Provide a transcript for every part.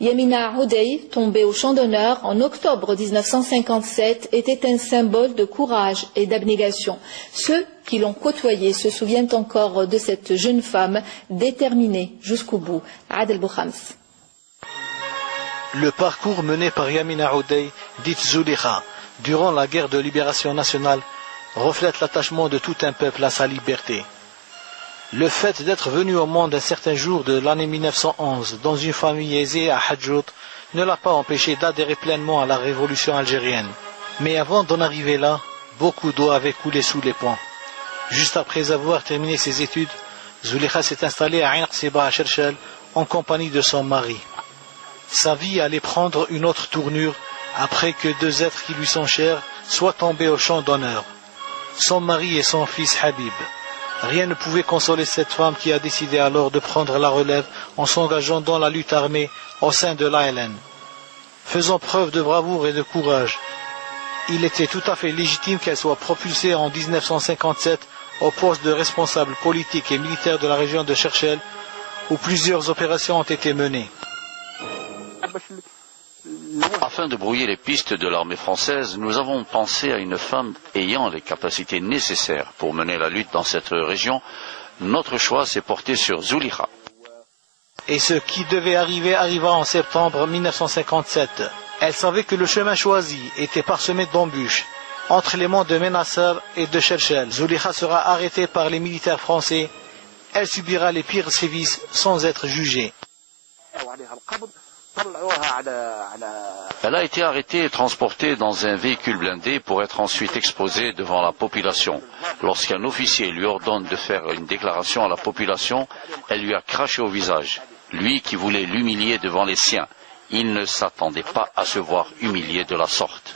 Yamina Oudey, tombée au champ d'honneur en octobre 1957, était un symbole de courage et d'abnégation. Ceux qui l'ont côtoyée se souviennent encore de cette jeune femme déterminée jusqu'au bout. Adel Boukhams. Le parcours mené par Yamina Oudey, dite Zulekha, durant la guerre de libération nationale, reflète l'attachement de tout un peuple à sa liberté. Le fait d'être venu au monde un certain jour de l'année 1911 dans une famille aisée à Hadjout ne l'a pas empêché d'adhérer pleinement à la révolution algérienne. Mais avant d'en arriver là, beaucoup d'eau avait coulé sous les ponts. Juste après avoir terminé ses études, Zulekha s'est installée à Ain Qsiba à Cherchel en compagnie de son mari. Sa vie allait prendre une autre tournure après que deux êtres qui lui sont chers soient tombés au champ d'honneur. Son mari et son fils Habib. Rien ne pouvait consoler cette femme qui a décidé alors de prendre la relève en s'engageant dans la lutte armée au sein de l'ALN. Faisant preuve de bravoure et de courage, il était tout à fait légitime qu'elle soit propulsée en 1957 au poste de responsable politique et militaire de la région de Cherchel, où plusieurs opérations ont été menées. Afin de brouiller les pistes de l'armée française, nous avons pensé à une femme ayant les capacités nécessaires pour mener la lutte dans cette région. Notre choix s'est porté sur Zulekha. Et ce qui devait arriver arriva en septembre 1957. Elle savait que le chemin choisi était parsemé d'embûches. Entre les monts de Menassar et de Cherchel, Zulekha sera arrêtée par les militaires français. Elle subira les pires sévices sans être jugée. Elle a été arrêtée et transportée dans un véhicule blindé pour être ensuite exposée devant la population. Lorsqu'un officier lui ordonne de faire une déclaration à la population, elle lui a craché au visage. Lui qui voulait l'humilier devant les siens, il ne s'attendait pas à se voir humilié de la sorte.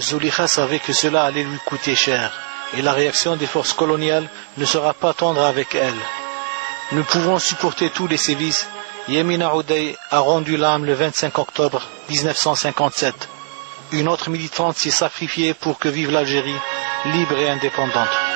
Zulekha savait que cela allait lui coûter cher, et la réaction des forces coloniales ne sera pas tendre avec elle. Nous pouvons supporter tous les sévices. Yamina Oudey a rendu l'âme le 25 octobre 1957. Une autre militante s'est sacrifiée pour que vive l'Algérie, libre et indépendante.